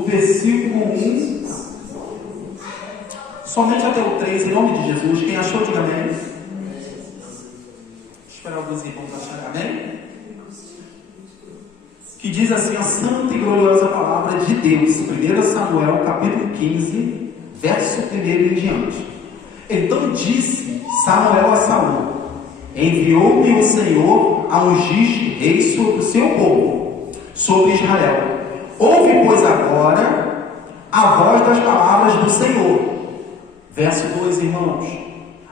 do versículo 1 somente até o 3, em nome de Jesus. Quem achou, diga amém. Vou esperar alguns irmãos acharem, amém? Que diz assim a santa e gloriosa palavra de Deus, 1 Samuel capítulo 15, verso 1 em diante. Então disse Samuel a Saul: enviou-me o Senhor a ungir rei sobre o seu povo, sobre Israel. Ouve, pois, agora a voz das palavras do Senhor. Verso 2, irmãos.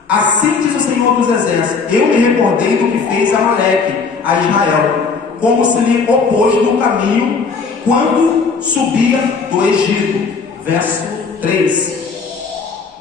Assim diz o Senhor dos Exércitos: eu me recordei do que fez Amaleque a Israel, como se lhe opôs no caminho quando subia do Egito. Verso 3.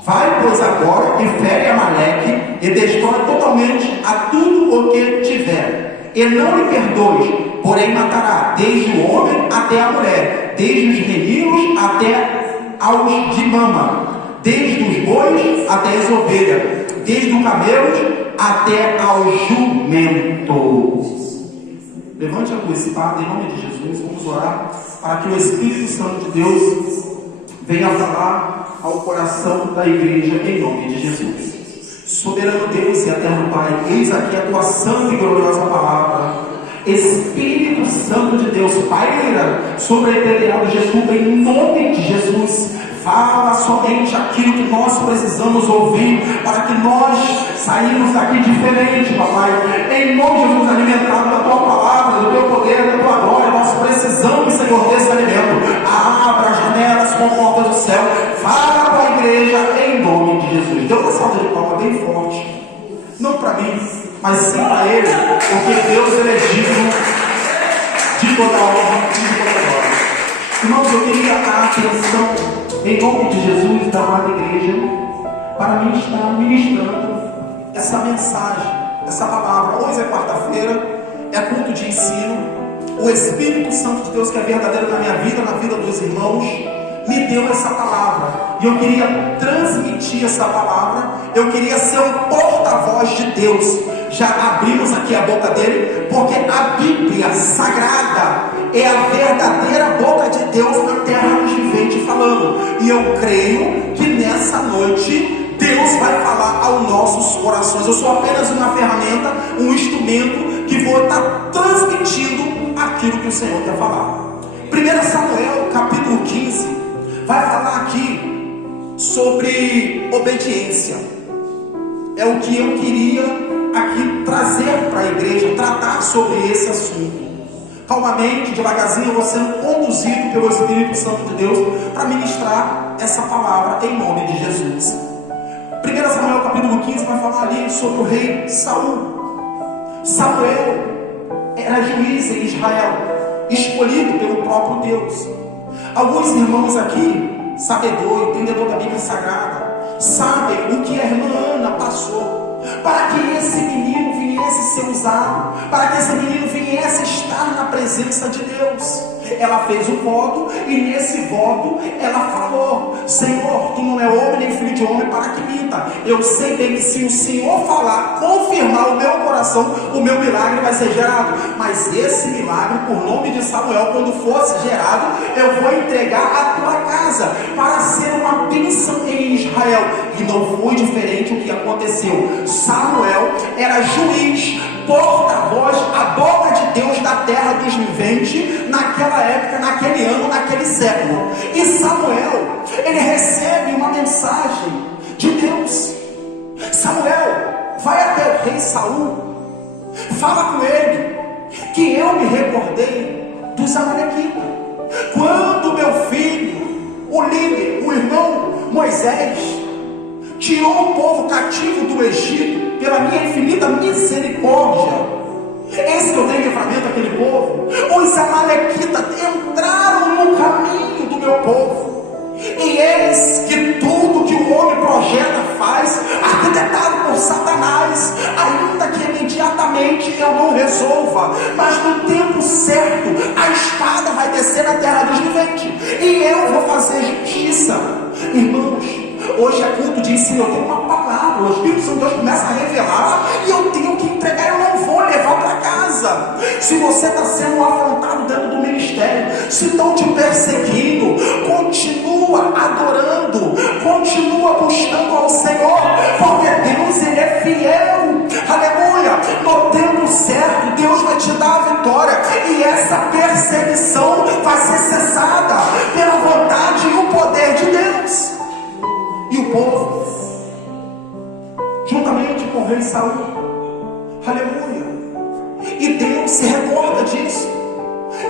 Vai, pois, agora e fere Amaleque e destrói totalmente a tudo o que tiver, e não lhe perdoes, porém matará desde o homem até a mulher, desde os meninos até aos de mama, desde os bois até as ovelhas, desde os camelos até aos jumentos. Levante a tua espada em nome de Jesus. Vamos orar para que o Espírito Santo de Deus venha falar ao coração da igreja em nome de Jesus. Soberano Deus e eterno Pai, eis aqui a tua santa e gloriosa palavra. Espírito Santo de Deus, paira sobre a eternidade de Jesuba em nome de Jesus. Fala somente aquilo que nós precisamos ouvir, para que nós saímos daqui diferente, papai. Em nome de Jesus, alimentado da tua palavra, do teu poder, da tua glória, nós precisamos, Senhor, desse alimento. Abra as janelas com portas do céu. Fala para a igreja em nome de Jesus. Dê uma salva de palmas bem forte. Não para mim, mas sim para Ele, porque Deus, Ele é digno de toda a honra e de toda a glória. Irmãos, eu queria a atenção em nome de Jesus da amada igreja para mim estar ministrando essa mensagem, essa palavra. Hoje é quarta-feira, é culto de ensino. O Espírito Santo de Deus, que é verdadeiro na minha vida, na vida dos irmãos, me deu essa palavra, e eu queria transmitir essa palavra. Eu queria ser um porta-voz de Deus. Já abrimos aqui a boca dele, porque a Bíblia Sagrada é a verdadeira boca de Deus na terra dos viventes falando. E eu creio que nessa noite Deus vai falar aos nossos corações. Eu sou apenas uma ferramenta, um instrumento que vou estar transmitindo aquilo que o Senhor quer falar. 1 Samuel capítulo 15 vai falar aqui sobre obediência. É o que eu queria aqui trazer para a igreja, tratar sobre esse assunto. Calmamente, devagarzinho, eu vou sendo conduzido pelo Espírito Santo de Deus para ministrar essa palavra em nome de Jesus. 1 Samuel capítulo 15 vai falar ali sobre o rei Saul. Samuel era juiz em Israel, escolhido pelo próprio Deus. Alguns irmãos aqui, sabedor, entendedor da Bíblia Sagrada, sabem o que a irmã Ana passou para que esse menino viesse ser usado, para que esse menino viesse estar na presença de Deus. Ela fez um voto, e nesse voto ela falou: Senhor, tu não é homem nem filho de homem para que minta. Eu sei bem que se o Senhor falar, confirmar o meu coração, o meu milagre vai ser gerado. Mas esse milagre, por nome de Samuel, quando fosse gerado, eu vou entregar a tua casa para ser uma bênção em Israel. E não foi diferente o que aconteceu. Samuel era juiz, porta-voz, a boca de Deus da terra dos viventes, naquela época, naquele ano, naquele século. E Samuel, ele recebe uma mensagem de Deus. Samuel vai até o rei Saul, fala com ele que eu me recordei dos amalequitas, quando meu filho, o líder, o irmão Moisés, tirou o povo cativo do Egito pela minha infinita misericórdia. Esse que eu tenho livramento daquele povo. Os amalequitas entraram no caminho do meu povo, e eis que tudo que o homem projeta, faz, arquitetado por Satanás, ainda que imediatamente eu não resolva, mas no tempo certo a espada vai descer na terra dos viventes, e eu vou fazer justiça. Irmãos, hoje é culto de ensino, eu tenho uma palavra, o Espírito Santo de Deus começa a revelar, e eu tenho que entregar, eu não vou levar para casa. Se você está sendo afrontado dentro do ministério, se estão te perseguindo, adorando, continua buscando ao Senhor, porque Deus, Ele é fiel, aleluia. No tempo certo, Deus vai te dar a vitória, e essa perseguição vai ser cessada pela vontade e o poder de Deus. E o povo, juntamente com o rei Saul, aleluia, e Deus se recorda disso,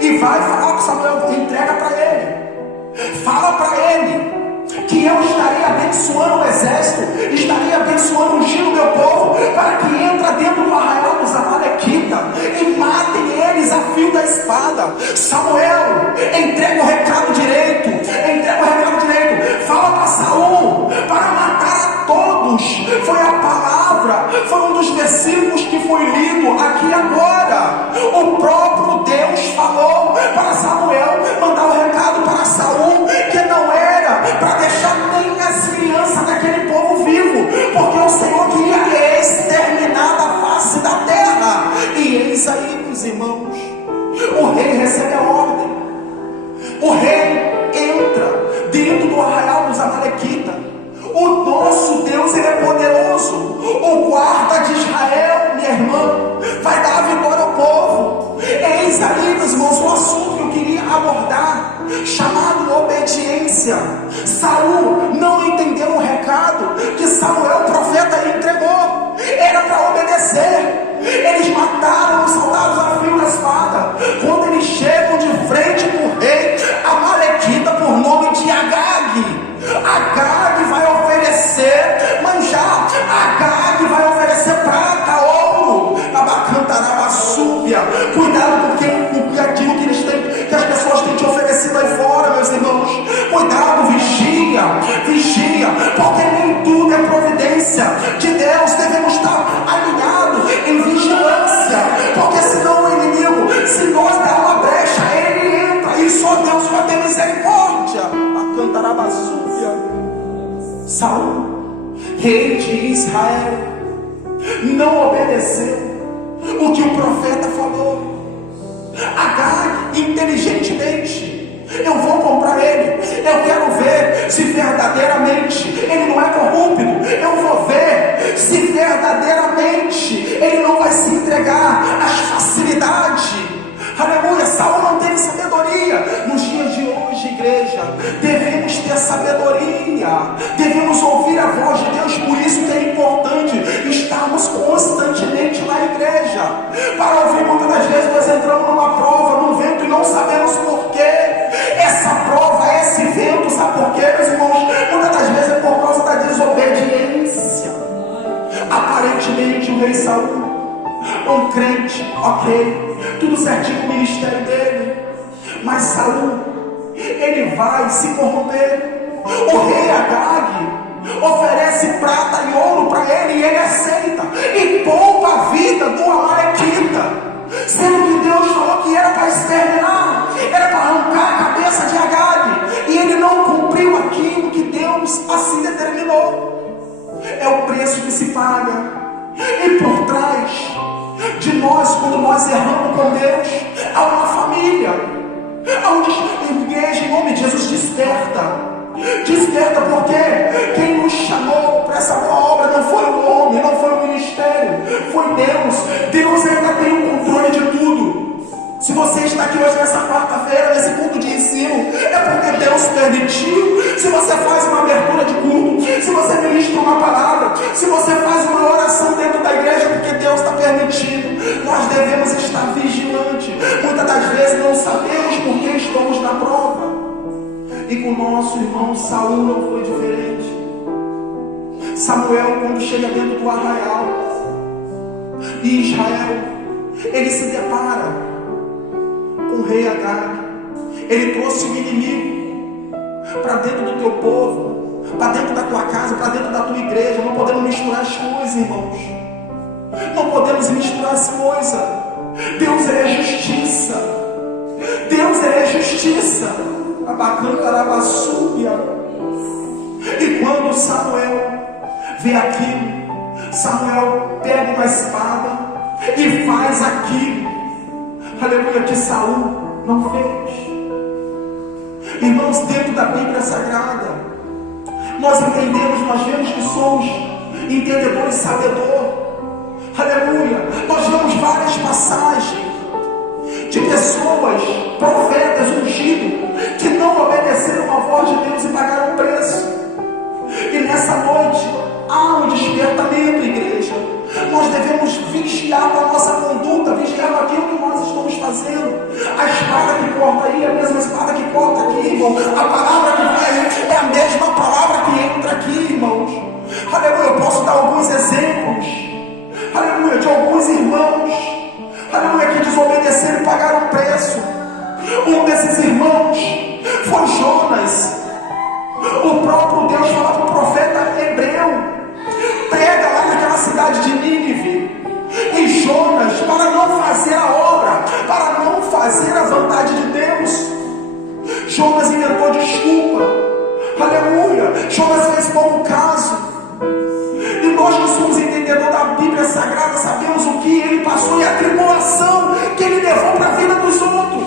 e vai falar com Samuel, entrega para ele, fala para ele, que eu estaria abençoando o exército, estaria abençoando, ungindo o meu povo, para que entre dentro do arraial dos amalequitas, e matem eles a fio da espada. Samuel, entrega o recado direito, fala para Saul, para matar a todos. Foi a palavra, foi um dos versículos que foi lido aqui agora. O próprio Deus falou para Samuel mandar o recado para Saul, que não era para deixar nem as crianças daquele povo vivo, porque o Senhor queria exterminar da face da terra. E eis aí, meus irmãos, o rei recebe a ordem, o rei entra dentro do arraial dos amalequitas. O nosso Deus, Ele é poderoso, o guarda de Israel, minha irmã, vai dar a vitória ao povo. Eis aí, meus irmãos, o assunto que eu queria abordar, chamado obediência. Saul não entendeu o recado que Samuel, o profeta, lhe entregou. Era para obedecer. Eles mataram os soldados a fio da espada. Quando eles chegam de frente para o rei amalequita, por nome de Agag, Agag vai oferecer manjar, Agag vai oferecer prata, ouro, abacantarabasúbia. Cuidado com aquilo que eles têm, que as pessoas têm te oferecido aí fora, meus irmãos. Cuidado, vigia, porque nem tudo é providência de Deus. Devemos estar alinhados em vigilância, porque senão o inimigo, se nós der uma brecha, ele entra, e só Deus vai ter misericórdia. Abacantarabasúbia. Saul, rei de Israel, não obedeceu o que o profeta falou. Agag, inteligentemente, eu vou comprar ele, eu quero ver se verdadeiramente ele não é corrupto, eu vou ver se verdadeiramente ele não vai se entregar às facilidades. Aleluia. Saul não teve sabedoria. Nos dias de hoje, igreja, devemos ter sabedoria, devemos ouvir a voz de Deus. Por isso que é importante estarmos constantemente na igreja, para ouvir. Muitas das vezes nós entramos numa prova, num vento, e não sabemos porquê. Essa prova, esse vento, sabe por quê, meus irmãos? Muitas das vezes é por causa da desobediência. Aparentemente o rei Saul, um crente, ok, tudo certinho com o ministério dele, mas Saul, ele vai se corromper. O rei Agag oferece prata e ouro para ele, e ele aceita, e poupa a vida do amalequita, sendo que Deus falou que era para exterminar, era para arrancar a cabeça de Agag, e ele não cumpriu aquilo que Deus assim determinou. É o preço que se paga. E por trás de nós, quando nós erramos com Deus, há uma família, há uma igreja. Em nome de Jesus, desperta, porque quem nos chamou para essa obra não foi o homem, não foi o ministério, foi Deus. Deus ainda tem o controle de tudo. Se você está aqui hoje nessa quarta-feira, nesse culto de ensino, é porque Deus permitiu. Se você faz uma abertura de culto, se você ministra uma palavra, se você faz uma oração dentro da igreja, é porque Deus está permitindo. Nós devemos estar vigilantes. Muitas das vezes não sabemos por que estamos na prova. E com o nosso irmão Saul não foi diferente. Samuel, quando chega dentro do arraial, e Israel, ele se depara com o rei Agag. Ele trouxe o inimigo para dentro do teu povo, para dentro da tua casa, para dentro da tua igreja. Não podemos misturar as coisas, irmãos. Não podemos misturar as coisas. Deus é justiça. Deus é justiça. Abacantarabasúbia. E quando Samuel vê aquilo, Samuel pega uma espada e faz aquilo, aleluia, que Saul não fez. Irmãos, dentro da Bíblia Sagrada, Nós entendemos, nós vemos que somos entendedores, sabedor. Aleluia. Nós vemos várias passagens de pessoas, profetas ungidos, que não obedeceram a voz de Deus e pagaram o preço. E nessa noite há um despertamento, igreja. Nós devemos vigiar a nossa conduta, vigiar aquilo que nós estamos fazendo. A espada que corta aí é a mesma espada que corta aqui, irmão. A palavra que vai é a mesma palavra que entra aqui, irmãos. Aleluia. Eu posso dar alguns exemplos, aleluia, de alguns irmãos, aleluia, que desobedeceram e pagaram o preço. Um desses irmãos foi Jonas. O próprio Deus fala para o profeta hebreu: prega lá naquela cidade de Nínive. E Jonas, para não fazer a obra, para não fazer a vontade de Deus, Jonas inventou desculpa. Aleluia. Jonas fez pouco caso. E nós que somos entendedores da Bíblia Sagrada sabemos o que ele passou e a tribulação que ele levou para a vida dos outros.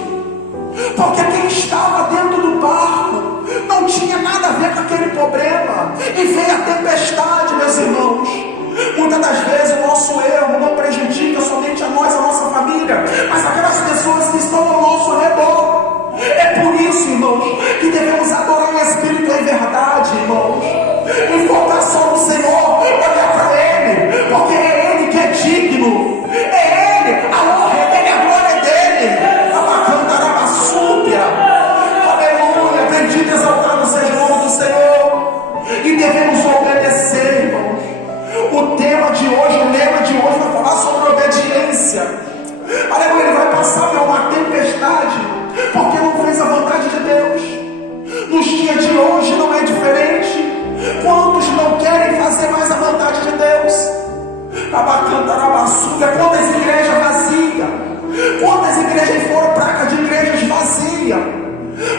Porque quem estava dentro do barco não tinha nada a ver com aquele problema. E veio a tempestade, meus irmãos. Muitas das vezes o nosso erro não prejudica somente a nós, a nossa família, mas aquelas pessoas que estão ao nosso redor. É por isso, irmãos, que devemos adorar em espírito e em verdade, irmãos, e focar só no Senhor, olhar para Ele, porque é Ele que é digno, é Ele, a honra é dele, a glória é dele. Abacantarabasúpia, aleluia, bendito e exaltado seja o nome do Senhor. E devemos obedecer, irmãos. O tema de hoje, o lema de hoje vai falar sobre obediência. Aleluia, ele vai passar por uma tempestade, porque não fez a vontade de Deus. Nos dias de hoje não é diferente. Quantos não querem fazer mais a vontade de Deus? Abacantarabasúpia, quantas igrejas vazias, quantas igrejas foram placas de igrejas vazias,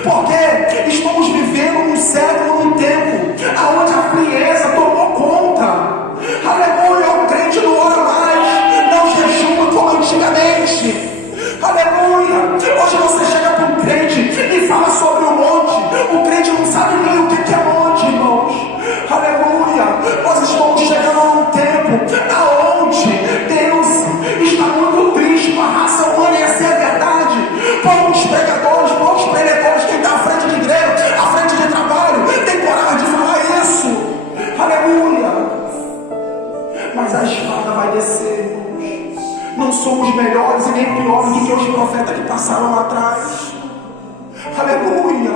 porque estamos vivendo num século, num tempo onde a frieza tomou conta. Aleluia, o crente não ora mais, não jejuma como antigamente. Aleluia, hoje você chega para um crente e fala sobre o monte, o crente não sabe nem o que é monte, irmãos. Aleluia, nós estamos chegando a um tempo aonde Deus está muito triste com a raça humana, e essa é a verdade. Poucos pregadores que estão à frente de igreja, à frente de trabalho, tem coragem de falar isso. Aleluia. Mas a espada vai descer, irmãos. Não somos melhores e nem piores do que os profetas que passaram lá atrás. Aleluia.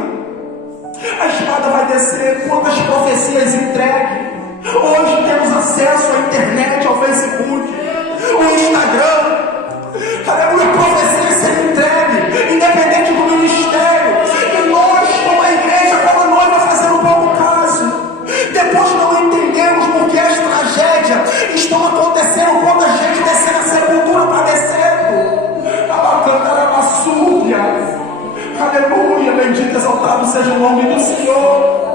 A espada vai descer. Quantas profecias entregues. Hoje temos acesso à internet, ao Facebook, ao Instagram. Aleluia, profecias sendo entregues, independente do ministério. E nós, como a igreja, como a noiva, fazendo pouco caso. Depois não entendemos porque as tragédias estão acontecendo, quanta gente descendo a sepultura padecendo. Abacantarabasúpia. Aleluia, bendito e exaltado seja o nome do Senhor.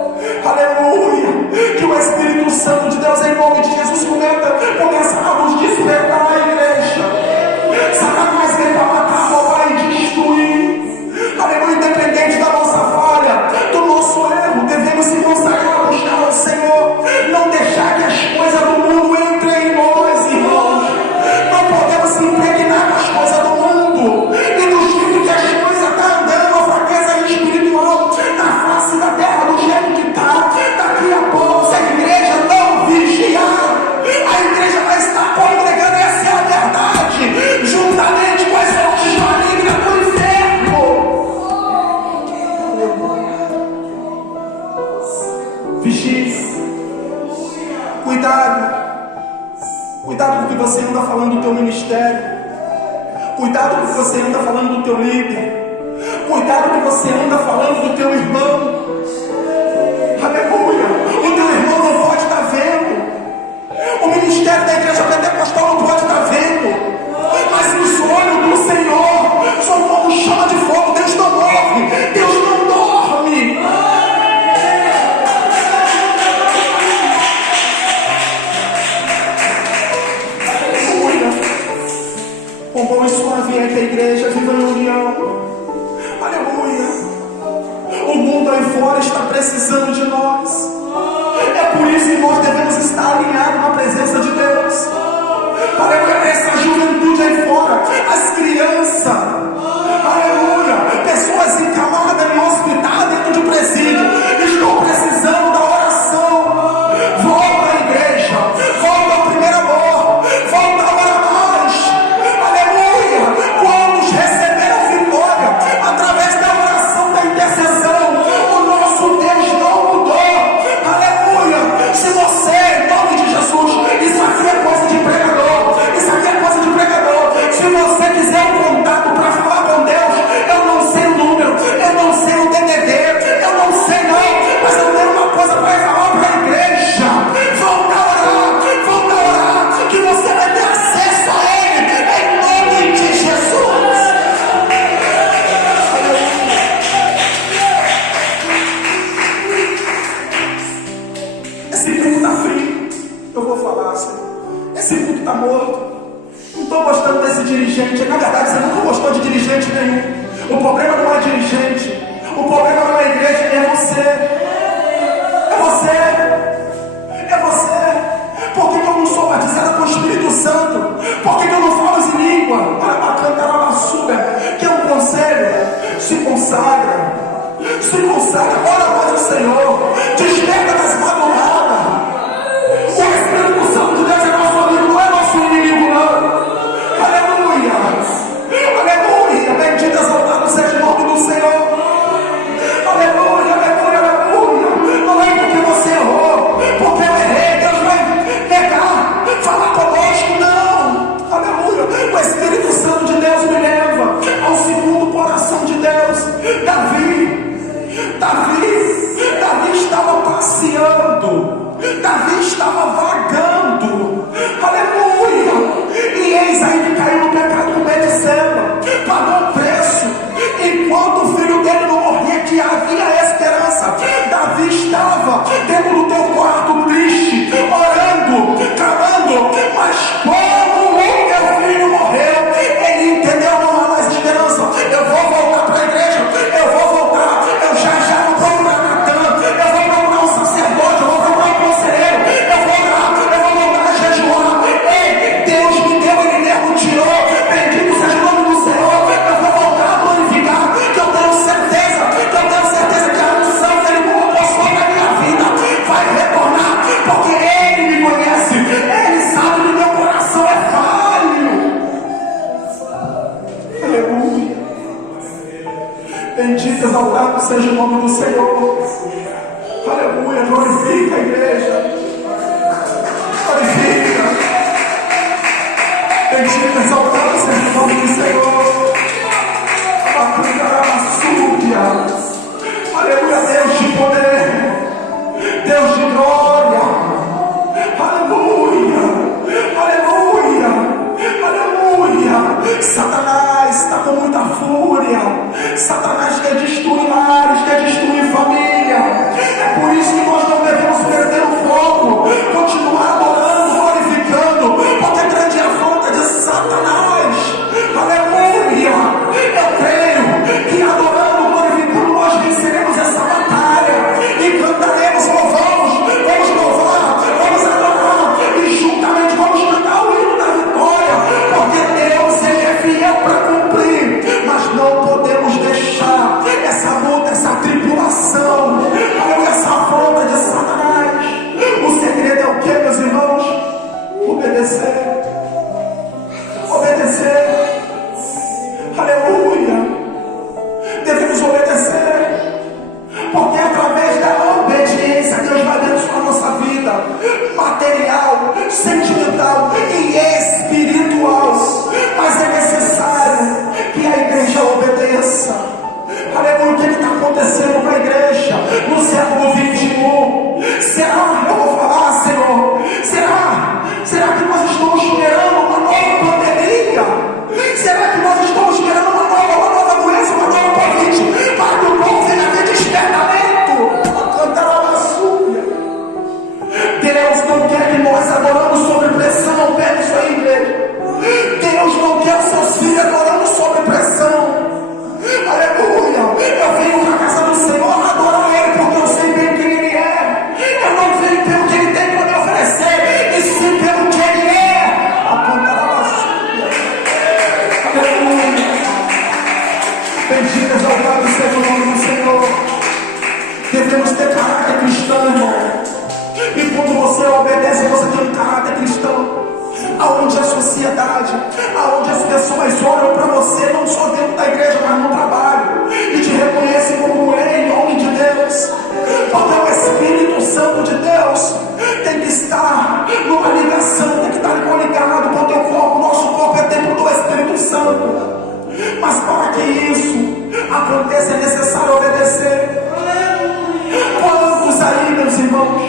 Aleluia, que o Espírito Santo de Deus, em nome de Jesus, começa a nos despertar a igreja. Satanás vem para matar, roubar e destruir. Aleluia, independente da nossa falha, do nosso erro, devemos se consagrar, buscar ao Senhor. Não deixar que as coisas do mundo entrem em nós, irmãos. Não podemos se impregnar com as coisas do mundo e do jeito que as coisas estão andando, a fraqueza espiritual na face da terra, do jeito que está. Daqui a pouco, se a igreja não vigiar, a igreja vai estar congregando. Essa é a verdade, juntamente com as forças malignas do inferno. Vigie. Cuidado com o que você anda falando do teu ministério. Cuidado com o que você anda falando do teu líder. Cuidado com o que você anda falando do teu irmão. Aleluia, o teu irmão não pode estar vendo. O ministério da igreja pentecostal não pode estar vendo. Mas os olhos do Senhor são como chama de fogo. Deus não morre, Deus não dorme. Com bom e suave é que a igreja viva em união. Aleluia. O mundo aí fora está precisando de nós. por isso que nós devemos estar alinhados na presença de Deus. Aleluia, essa juventude aí fora, as crianças, aleluia, pessoas encamadas em hospital, dentro de presídio, estão precisando da oração. Volta à igreja, volta ao primeiro amor, volta a orar mais. Aleluia, quantos receberam vitória através da oração, da intercessão? O nosso Deus não mudou. Aleluia, se você, em nome de Jesus, isso aqui é coisa de pregador, isso aqui é coisa de pregador. Se você quiser um contato para falar com Deus, eu não sei o número, eu não sei o DDD, eu não sei não, mas eu tenho uma coisa para falar para a igreja. Volta a orar, que você vai ter acesso a Ele, em nome de Jesus. Esse culto está frio, eu vou falar assim. Esse culto está morto. Não estou gostando desse dirigente. Na verdade, você nunca gostou de dirigente nenhum. O problema não é dirigente, o problema não é a igreja, é você. É você. É você. Por que eu não sou batizado com o Espírito Santo? Por que eu não falo em língua? Que é um conselho. Se consagra. Se consagra. Ora mais o Senhor. Desperta das madrugadas. O Espírito Santo de Deus é nosso amigo, não é nosso inimigo, não. Aleluia. Aleluia. Bendito exaltado seja o nome do Senhor. Aleluia, aleluia, aleluia. Não é porque você errou, porque eu errei, Deus vai negar, falar conosco, não. Aleluia. O Espírito Santo de Deus me leva ao segundo coração de Deus. Davi estava passeando, Davi estava vagando, aleluia, e eis aí que caiu no pecado com Betseba, pagou o preço, enquanto o filho dele não morria, que havia esperança. Davi estava dentro do teu quarto triste, orando, clamando, mas como o teu filho morreu, ele entendeu, não há mais esperança. Eu vou voltar para a igreja, eu vou voltar, eu já vou procurar Natan, eu vou procurar um sacerdote, eu vou procurar um conselheiro, eu vou orar, eu vou voltar a jejuar. Ei, Deus me deu, Ele mesmo tirou, bendito seja o nome do Senhor. Eu vou voltar a glorificar, que eu tenho certeza que a unção que Ele colocou sobre a minha vida vai retornar, porque Ele me conhece, Ele sabe que meu coração é falho. Aleluia. Bendito, exaltado seja o nome do Senhor. Aleluia, glorifica a igreja. Glorifica. Bendito, exaltado seja o nome do Senhor. Aleluia, Deus de poder, Deus de glória. Aleluia, aleluia, aleluia. Satanás está com muita fúria. Satanás quer destruir lares, quer destruir família. É por isso que nós não devemos perder o foco, continuar adorando, glorificando, porque grande é a afronta de Satanás. Aleluia. sociedade, aonde as pessoas olham para você, não só dentro da igreja, mas no trabalho, e te reconhecem como mulher em nome de Deus. Porque o Espírito Santo de Deus tem que estar numa ligação, tem que estar ligado com o teu corpo. Nosso corpo é templo do Espírito Santo. Mas para que isso aconteça é necessário obedecer. Quantos aí, meus irmãos,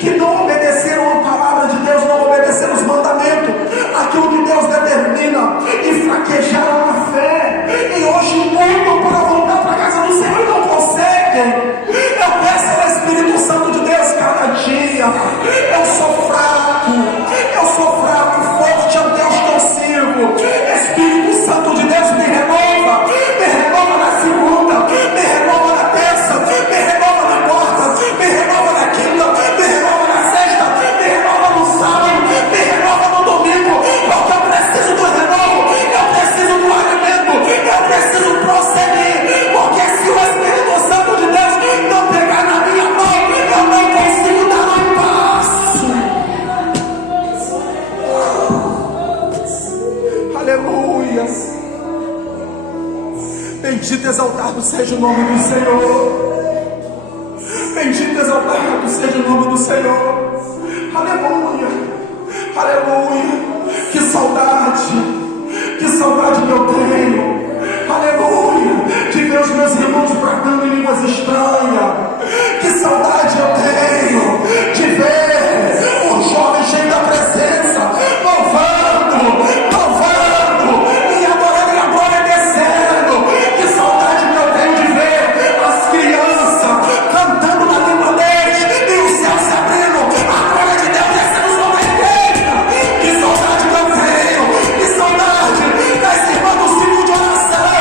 que não obedeceram a palavra de Deus, não obedeceram os mandamentos, aquilo que Deus determina, e fraquejaram a fé, e hoje lutam para voltar para a casa do Senhor e não conseguem. Eu peço ao Espírito Santo de Deus cada dia. Eu sou fraco, forte é o Deus que eu sirvo. Espírito Santo de Deus, me renova na segunda, me renova na terça, me renova na quarta, me renova na quinta, me renova na sexta, me renova no sábado, me renova no domingo, porque eu preciso do renovo, eu preciso do alimento, eu preciso prosseguir, porque se o Espírito Santo de Deus não pegar na minha mão, eu não consigo dar um passo. Aleluia. Bendito e exaltado seja o nome do Senhor. Bendito e exaltado seja o nome do Senhor. Aleluia. Aleluia. Que saudade que eu tenho. Aleluia. De ver os meus irmãos bradando em línguas estranhas. Que saudade eu tenho de ver os jovens cheios da presença, louvando e adorando e a glória descendo. Que saudade que eu tenho de ver as crianças cantando na língua deles e o céu se abrindo, a glória de Deus descendo sobre a igreja. Que saudade que eu tenho, que saudade das irmãs do ciclo de oração,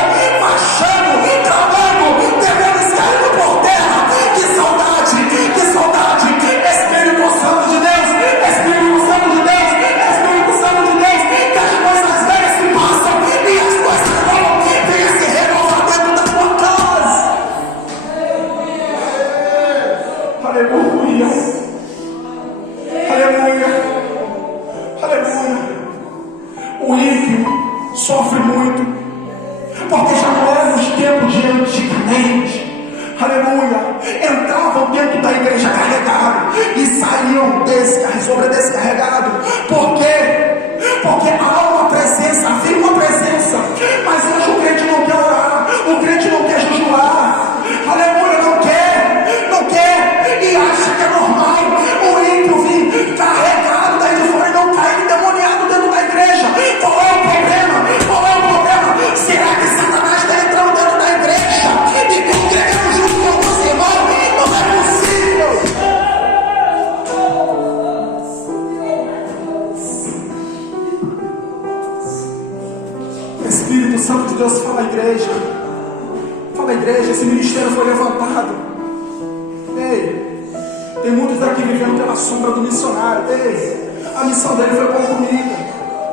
marchando, travando, devendo caindo por terra. Que saudade, Espírito Santo de Deus, Espírito Santo de Deus, Espírito Santo de Deus, que as coisas velhas se passam e as coisas novas venham se renovar dentro da tua casa. Aleluia, aleluia, aleluia. O ímpio sofre muito, porque já não era nos tempos de antigamente. Aleluia. Entravam dentro da igreja carregados e saíam sobredescarregados. Por quê? Porque há uma presença, havia uma presença. Mas hoje o crente não quer orar, o crente não quer jejuar. Aleluia, não quer e acha que é normal o ímpio vir carregado daí de fora e não cair endemoniado dentro da igreja. Qual é o problema? Será que Satanás está entrando dentro da igreja e congregando junto com alguns irmãos? Não é possível. O Espírito Santo de Deus fala à igreja, esse ministério foi levantado. Ei, tem muitos daqui vivendo pela sombra do missionário. Ei, a missão dele foi concluída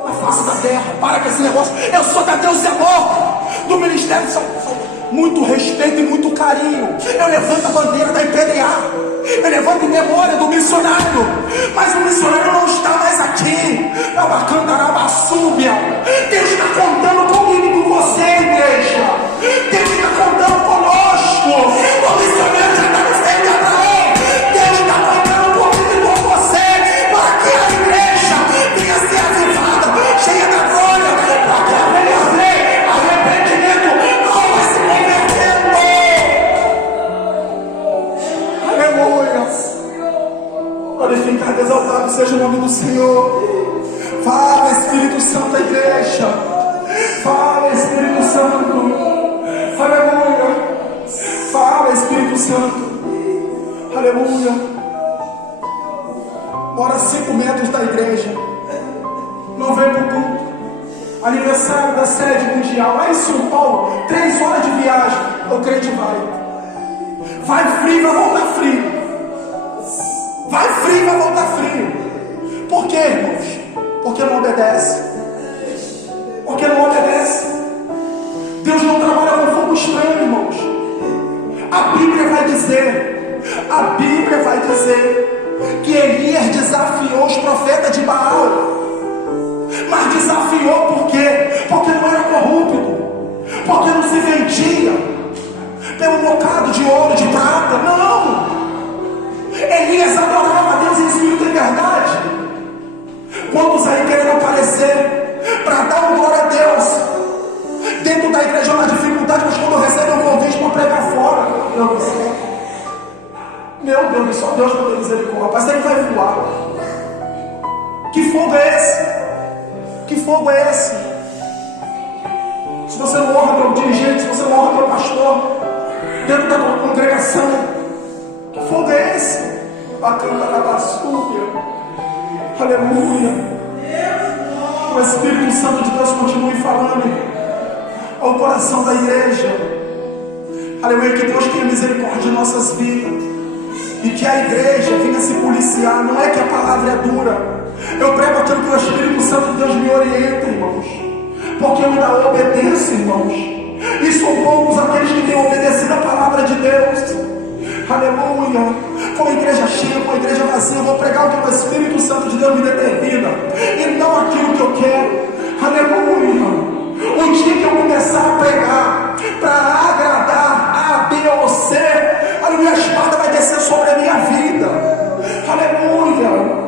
na face da terra. Para com esse negócio, eu sou da Deus e amor do ministério. Muito respeito e muito carinho. Eu levanto a bandeira da IPDA, eu levanto em memória do missionário, mas o missionário não está mais aqui. Deus está contando comigo e com você, igreja. Deus está contando conosco. O missionário já está no seio de Abraão. Deus está contando comigo e com você, para que a igreja venha ser avivada, cheia da glória, para que a venha ver arrependimento, não vai se convertendo. Aleluia. Glorificado, exaltado seja o nome do Senhor. Fala, Espírito Santo da igreja. Fala, Espírito Santo. Aleluia. Fala, Espírito Santo. Aleluia. Mora a 5 metros da igreja. Não vem para o culto. Aniversário da sede mundial lá em São Paulo, 3 horas de viagem. O crente vai frio, vai voltar frio. Vai frio, vai voltar frio. Por quê, irmãos? Porque não obedece. Porque não obedece. Deus não trabalha com fogo estranho, irmãos. A Bíblia vai dizer que Elias desafiou os profetas de Baal. Mas desafiou por quê? Porque não era corrupto, porque não se vendia pelo bocado de ouro, de prata. Não! Elias adorava a Deus em espírito e verdade. Quantos aí querem aparecer para dar um glória a Deus dentro da igreja na dificuldade, mas quando recebem um convite para pregar fora? Meu Deus, só Deus pode ter misericórdia. Mas ele vai voar. Que fogo é esse? Que fogo é esse? Se você não honra meu dirigente, se você não honra meu pastor dentro da tua congregação, que fogo é esse? Bacana da basúbia. Aleluia. O Espírito Santo de Deus continue falando ao coração da igreja. Aleluia. Que Deus tenha misericórdia de nossas vidas e que a igreja venha se policiar. Não é que a palavra é dura. Eu prego aquilo que o Espírito Santo de Deus me orienta, irmãos, porque eu ainda obedeço, irmãos, e são poucos aqueles que têm obedecido a palavra de Deus. Aleluia. Com a igreja cheia, com a igreja vazia, eu vou pregar o que o Espírito Santo de Deus me determina e não aquilo que eu quero. Aleluia. O dia que eu começar a pregar para agradar A, B ou C, aleluia, a espada vai descer sobre a minha vida. Aleluia.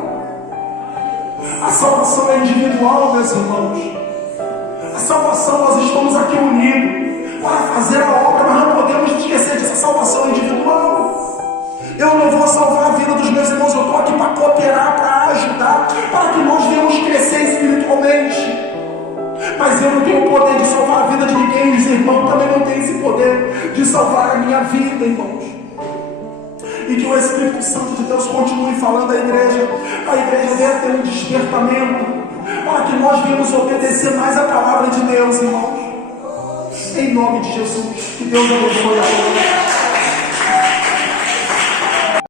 A salvação é individual, meus irmãos. A salvação, nós estamos aqui unidos para fazer a obra, mas não podemos esquecer dessa salvação individual. Eu não vou salvar a vida dos meus irmãos, eu estou aqui para cooperar, para ajudar, para que nós venhamos crescer espiritualmente. Mas eu não tenho o poder de salvar a vida de ninguém, os irmãos também não têm esse poder de salvar a minha vida, irmãos. E que o Espírito Santo de Deus continue falando à igreja. A igreja deve ter um despertamento para que nós venhamos obedecer mais a palavra de Deus, irmãos. Em nome de Jesus, que Deus abençoe a todos.